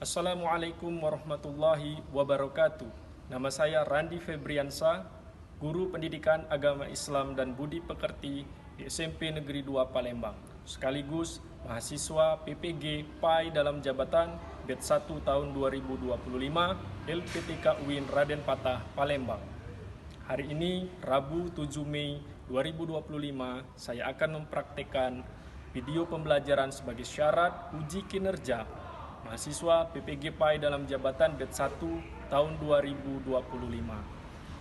Assalamualaikum warahmatullahi wabarakatuh. Nama saya Randi Febriansa, Guru Pendidikan Agama Islam dan Budi Pekerti di SMP Negeri 2 Palembang, sekaligus mahasiswa PPG PAI dalam jabatan Batch 1 tahun 2025 LPTK UIN Raden Patah, Palembang. Hari ini, Rabu 7 Mei 2025, saya akan mempraktekkan video pembelajaran sebagai syarat uji kinerja mahasiswa PPG PAI dalam jabatan Batch 1 tahun 2025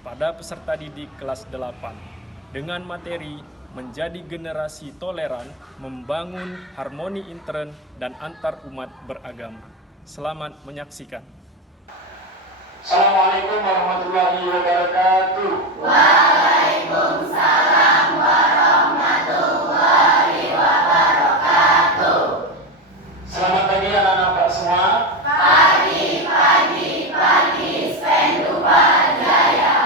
pada peserta didik kelas 8 dengan materi menjadi generasi toleran, membangun harmoni intern dan antar umat beragama. Selamat menyaksikan. Assalamualaikum warahmatullahi wabarakatuh. Waalaikumsalam warahmatullahi wabarakatuh. Selamat pagi anak-anak Pak semua. Pagi, Spendupa Jaya.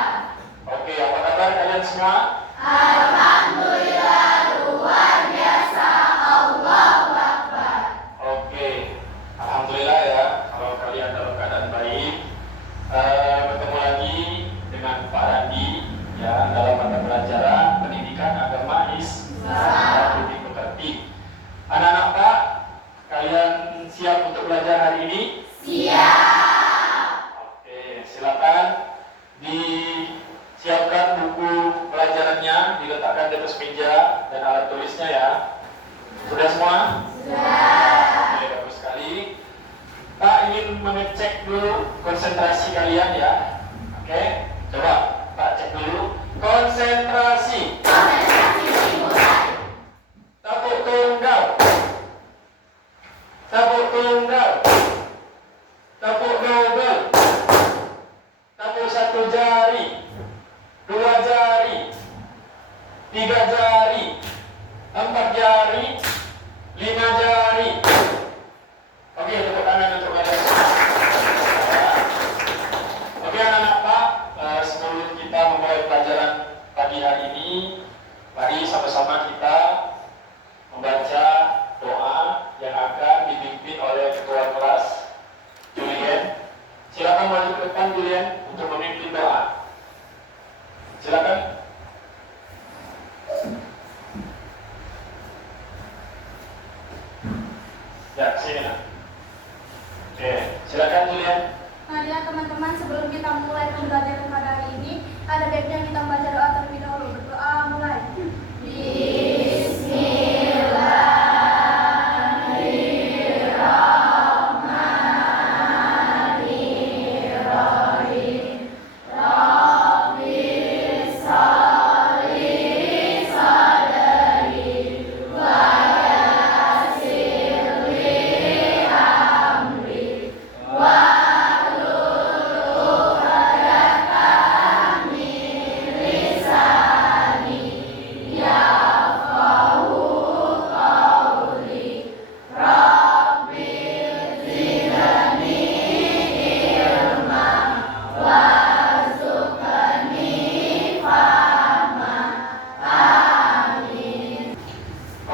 Oke, apa kabar kalian semua? Alhamdulillah, luar biasa, Allahu Akbar. Oke, alhamdulillah ya kalau kalian dalam keadaan baik. Bertemu lagi dengan Pak Randi ya dalam mata pelajaran pendidikan agama Islam Budi Pekerti. Anak-anak Pak, kalian siap untuk belajar hari ini? Siap. Oke, silakan disiapkan buku pelajarannya, diletakkan di atas meja dan alat tulisnya ya. Sudah semua? Sudah. Oke, bagus sekali. Pak ingin mengecek dulu konsentrasi kalian ya. Oke, coba Pak cek dulu konsentrasi. Konsentrasi dimulai. Tepuk tunggal. Tepuk tunggal. Tepuk double. Tepuk satu jari, dua jari, tiga jari, empat jari, lima jari. Oke, tepuk tangan untuk kalian semua. Oke anak-anak Pak, sebelum kita memulai pelajaran pagi hari ini, mari sama-sama kita membaca doa yang akan dipimpin oleh ketua kelas Julien. Silakan maju ke depan Julien untuk memimpin doa. Silakan. Ya, sini nak. Oke, silakan Julian. Marilah teman-teman, sebelum kita mulai pembelajaran pada hari ini, ada baiknya kita membaca doa terlebih dahulu. Berdoa mulai.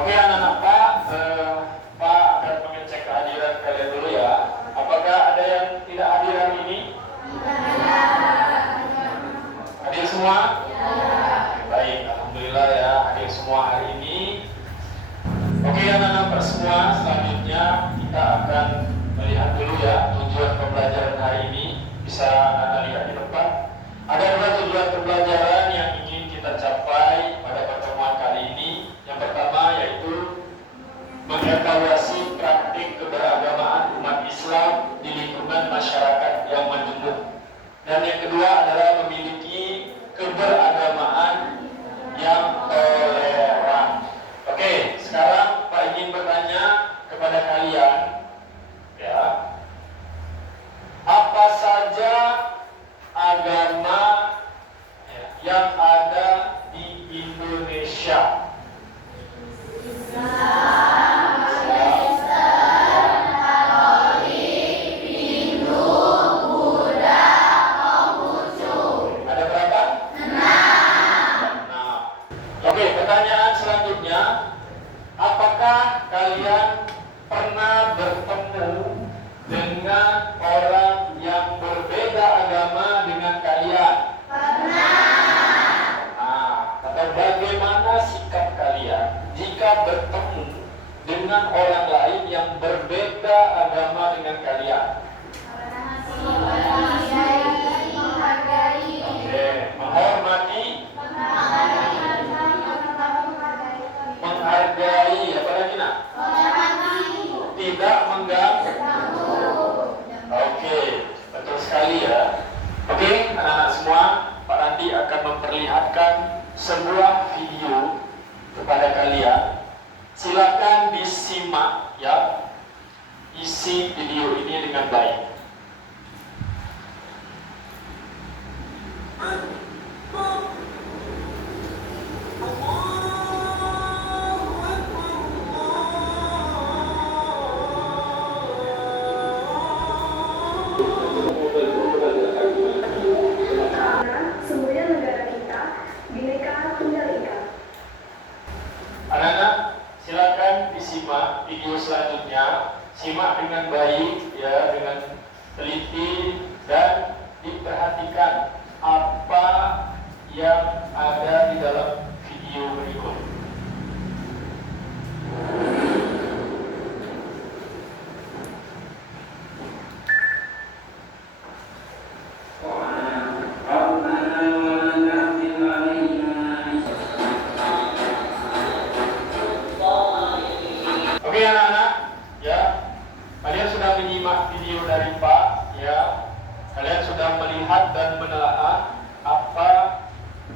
Oke anak-anak Pak, Pak akan mengecek kehadiran kalian dulu ya. Apakah ada yang tidak hadir hari ini? Hadir semua? Baik, alhamdulillah ya, hadir semua hari ini. Oke anak-anak Pak semua, selanjutnya kita akan melihat dulu ya tujuan pembelajaran hari ini. Bisa anak lihat di depan. Ada dua tujuan pembelajaran yang ingin kita capai pada pertemuan kali ini. Yang pertama yaitu mengevaluasi praktik keberagamaan umat Islam di lingkungan masyarakat yang majemuk. Dan yang kedua adalah memiliki keberagamaan yang toleran. Oke, sekarang Pak ingin bertanya kepada kalian, ya, apa saja agama ya, yang ada di Indonesia? Hindu, Buddha, Konghucu, beragama dengan kalian? Oke, menghormati, menghargai, apa lagi nak? Tidak mengganggu. Oke, betul sekali ya. Oke, anak-anak semua, Pak Randi akan memperlihatkan sebuah video kepada kalian. Silakan disimak ya isi video ini dengan baik. Semuanya negara kita Bhinneka Tunggal Ika. Anak-anak, silakan disimak video selanjutnya. Simak dengan baik ya, dengan teliti dan diperhatikan apa yang ada di dalam video berikut. Oke anak-anak, ya, kalian sudah menyimak video dari Pak, ya, kalian sudah melihat dan menelaah apa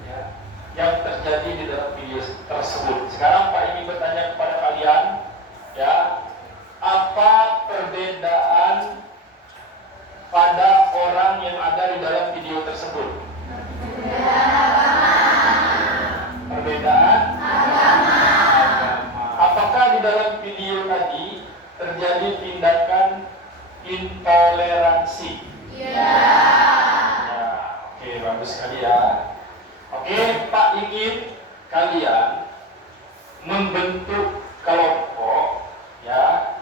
ya, yang terjadi di dalam video tersebut. Sekarang Pak ingin bertanya kepada kalian, ya, apa perbedaan pada orang yang ada di dalam video tersebut? Perbedaan agama. Apakah di dalam video tadi terjadi tindakan intoleransi? Ya, oke, bagus sekali ya. Oke, Pak ingin kalian membentuk kelompok ya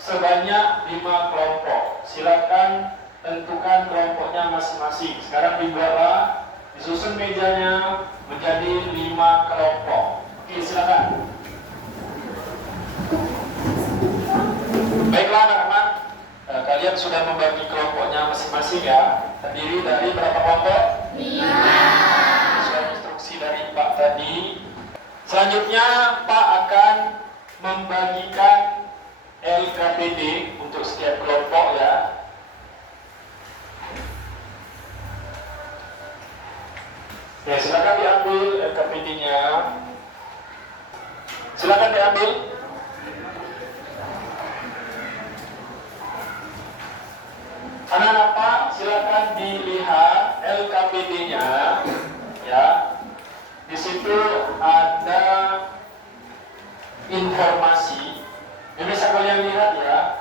sebanyak 5 kelompok. Silakan tentukan kelompoknya masing-masing. Sekarang dibuatlah, disusun mejanya menjadi 5 kelompok. Oke, silakan. Baiklah anak-anak, kalian sudah membagi kelompoknya masing-masing ya. Terdiri dari berapa kelompok? 5. Sesuai instruksi dari Pak tadi. Selanjutnya Pak akan membagikan LKPD untuk setiap kelompok ya. Ya, silakan diambil LKPD-nya. Silakan diambil. Anak-anak Pak, silakan dilihat LKPD-nya, ya. Di situ ada informasi. Ini bisa kalian lihat ya.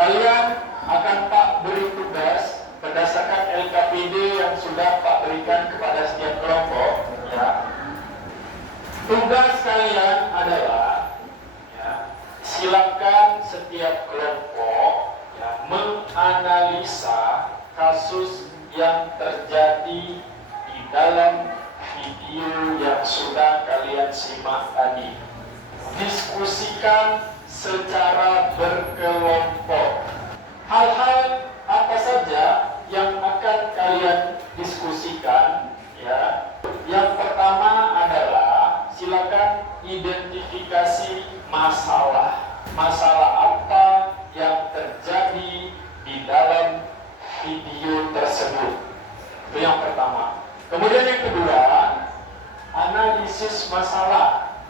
Kalian akan Pak beri tugas berdasarkan LKPD yang sudah Pak berikan kepada setiap kelompok, ya. Tugas kalian adalah, ya, silakan setiap kelompok menganalisa kasus yang terjadi di dalam video yang sudah kalian simak tadi. Diskusikan secara berkelompok. Hal-hal apa saja yang akan kalian diskusikan ya. Yang pertama adalah silakan identifikasi masalah. Masalah apa yang terjadi di dalam video tersebut. Itu yang pertama. Kemudian yang kedua, analisis masalah.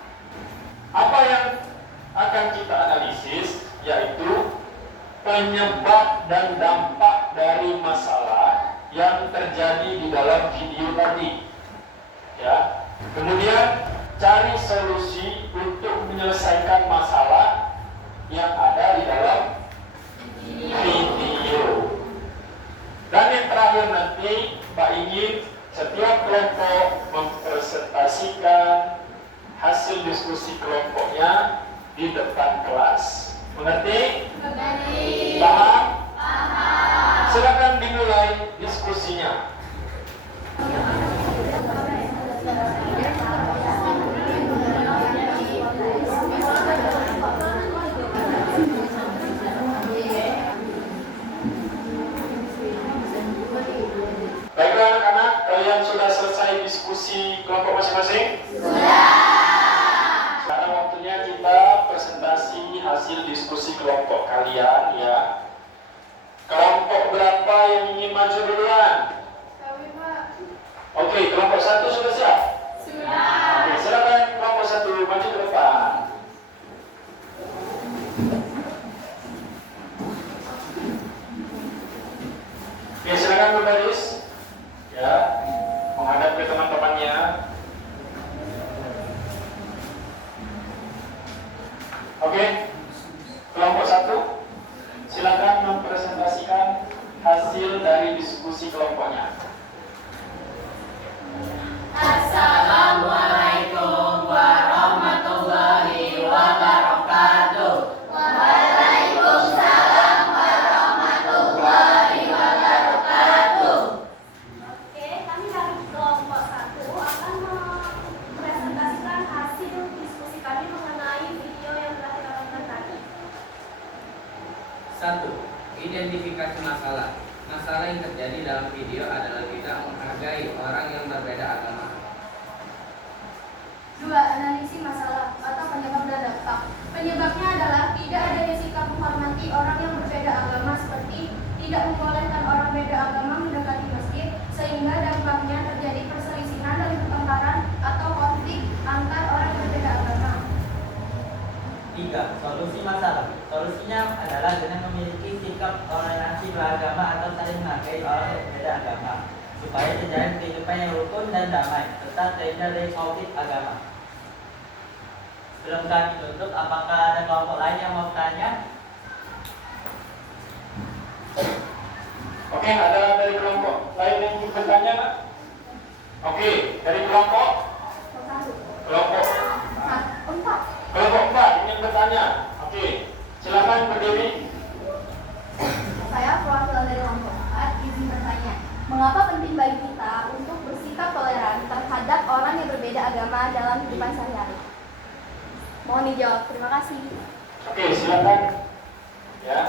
Apa yang akan kita analisis? Yaitu penyebab dan dampak dari masalah yang terjadi di dalam video tadi. Ya. Kemudian cari solusi untuk menyelesaikan masalah yang ada di dalam video. Dan yang terakhir nanti Pak ingin setiap kelompok mempresentasikan hasil diskusi kelompoknya di depan kelas. Mengerti? Mengerti. Paham? Paham. Silakan dimulai diskusinya. diskusi kelompok masing-masing? Sekarang waktunya kita presentasi hasil diskusi kelompok kalian ya. Kelompok berapa yang ingin maju duluan? Kami, Pak. Oke, kelompok 1 sudah siap? Sudah. Oke, silakan kelompok 1 maju ke depan. Oke, silakan berbaris ya, menghadap ke teman-temannya. Oke, kelompok 1 silakan mempresentasikan hasil dari diskusi kelompoknya. Assalamualaikum warahmatullahi wabarakatuh. Waalaikumsalam warahmatullahi wabarakatuh. Oke, kami dari kelompok 1 akan mempresentasikan hasil diskusi kami mengenai video yang telah kita tonton tadi. 1. Identifikasi masalah. Masalah yang terjadi dalam video adalah tidak menghargai orang yang berbeda agama. 2. Analisis masalah atau penyebab dan dampak. Penyebabnya adalah tidak adanya sikap menghormati orang yang berbeda agama, seperti tidak membolehkan orang beda agama mendekati masjid, sehingga dampaknya terjadi perselisihan dan pertengkaran atau konflik antar orang yang berbeda agama. 3. Solusi masalah. Solusinya adalah dengan memiliki sikap toleransi beragama atau saling menghargai orang yang berbeda agama, supaya terjalin kehidupan yang rukun dan damai, serta terhindar dari konflik agama. Sebelum kami tutup, apakah ada kelompok lain yang mau bertanya? Oke, ada dari kelompok lain yang ingin bertanya? Oke, dari kelompok kelompok 4 ingin bertanya. Oke, silakan berdiri. Saya perwakilan dari kelompok 4 izin bertanya, mengapa penting bagi kita untuk bersikap toleran terhadap orang yang berbeda agama dalam kehidupan sehari-hari? Mohon dijawab. Terima kasih. Oke, silakan. Ya.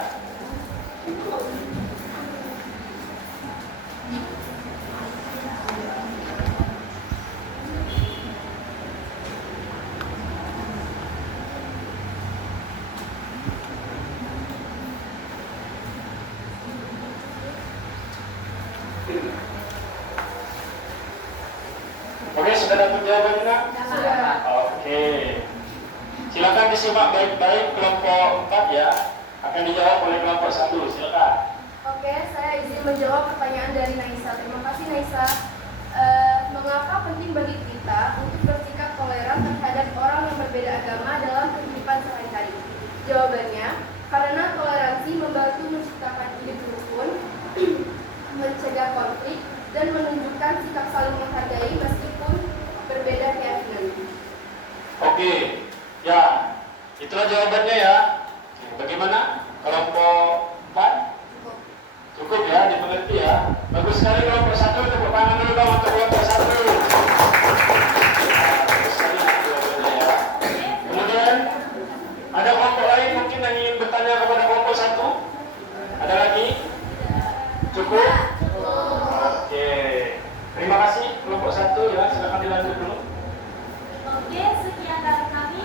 Oke, sudah dapat jawabannya nak? Sudah. Oke. Silakan disimak baik-baik kelompok 4 ya. Akan dijawab oleh kelompok 1. Silakan. Oke, saya izin menjawab pertanyaan dari Naisa. Terima kasih Naisa. Mengapa penting bagi kita untuk bersikap toleran terhadap orang yang berbeda agama dalam kehidupan sehari-hari? Jawabannya, karena toleransi membantu menciptakan hidup rukun, mencegah konflik, dan menunjukkan sikap saling menghargai meskipun berbeda keyakinan. Oke. Ya, itulah jawabannya ya. Bagaimana? Kelompok 4? Cukup ya, dimengerti ya. Bagus sekali kelompok 1, tepuk tangan dulu dong untuk kelompok 1. Bagus sekali jawabannya ya. Kemudian ada kelompok lain mungkin yang ingin bertanya kepada kelompok 1? Ada lagi? Cukup? Oke. Terima kasih kelompok 1 ya. Silakan dilanjut dulu. Oke, sekian dari kami.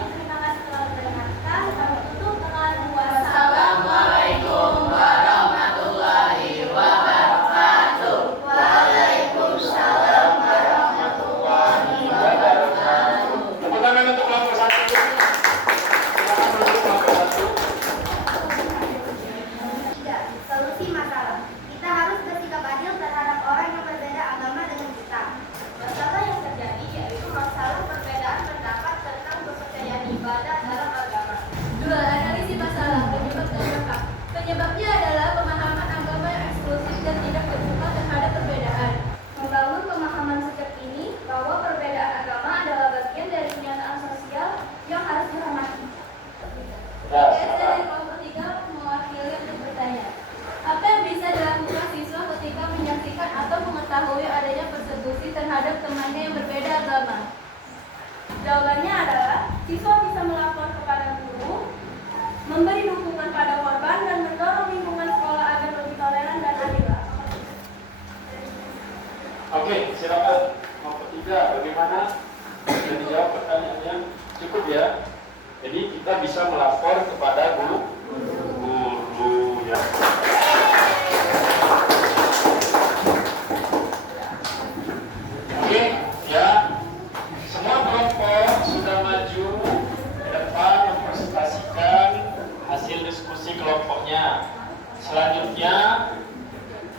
kita bisa melapor kepada guru ya. Oke, ya. Semua kelompok sudah maju ke depan mempresentasikan hasil diskusi kelompoknya. Selanjutnya,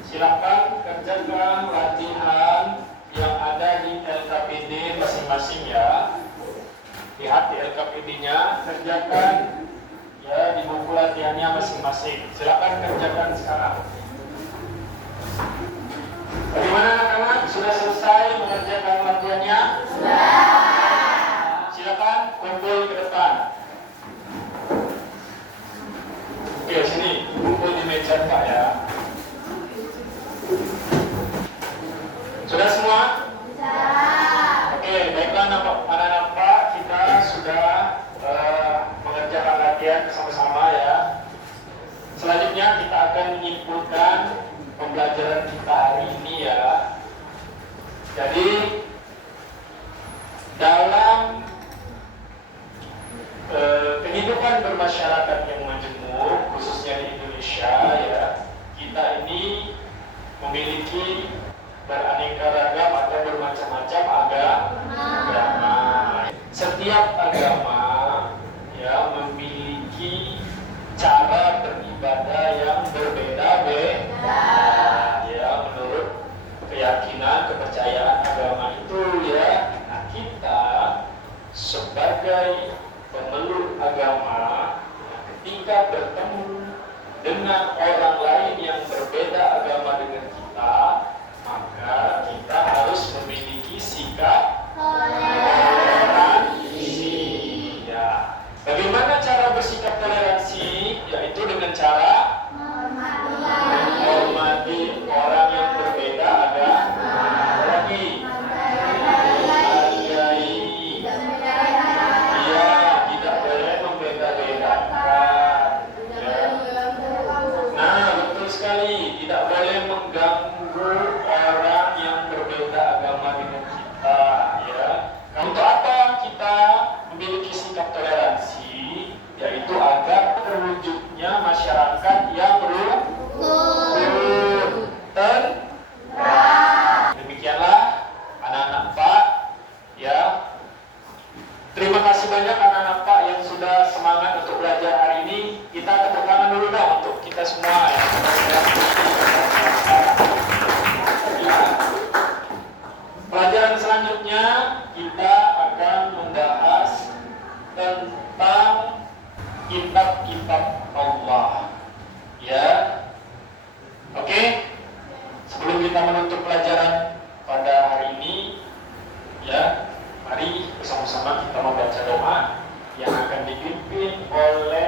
silakan kerjakan latihan yang ada di LKPD masing-masing ya. Lihat di LKPD-nya, kerjakan ya di buku latihannya masing-masing. Silakan kerjakan sekarang. Bagaimana anak-anak? Sudah selesai mengerjakan latihannya? Sudah. Silakan kumpul ke depan. Oke, sini kumpul di meja Pak ya. Sudah semua? Sudah. Oke, baiklah anak-anak Pak, kita sudah mengerjakan latihan bersama-sama ya. Selanjutnya kita akan menyimpulkan pembelajaran kita hari ini ya. Jadi dalam kehidupan bermasyarakat yang majemuk, khususnya di Indonesia ya, kita ini memiliki beraneka ragam atau bermacam-macam agama. Setiap agama ya memiliki cara beribadah yang berbeda-beda. Ya, menurut keyakinan, kepercayaan agama itu ya. Nah, kita sebagai pemeluk agama, ketika bertemu dengan orang lain yang berbeda agama dengan kita, maka kita harus memiliki sikap toleransi. Ya. Bagaimana cara bersikap toleransi? Yaitu dengan cara menghormati orang yang berbeda agama. Lagi menghargai. Iya, tidak boleh membeda-bedakan. Ya. Nah, betul sekali. Tidak boleh mengganggu orang yang berbeda agama dengan kita. Ya. Nah, untuk apa kita memiliki sikap toleransi? Yaitu agar terwujudnya masyarakat yang rukun dan demikianlah anak-anak Pak ya. Terima kasih banyak anak-anak Pak yang sudah semangat untuk belajar hari ini. Kita tepuk tangan dulu dong untuk kita semua ya. Pelajaran selanjutnya kita akan membahas tentang kitab-kitab Allah. Ya. Oke. Sebelum kita menutup pelajaran pada hari ini, ya, mari bersama-sama kita membaca doa yang akan dipimpin oleh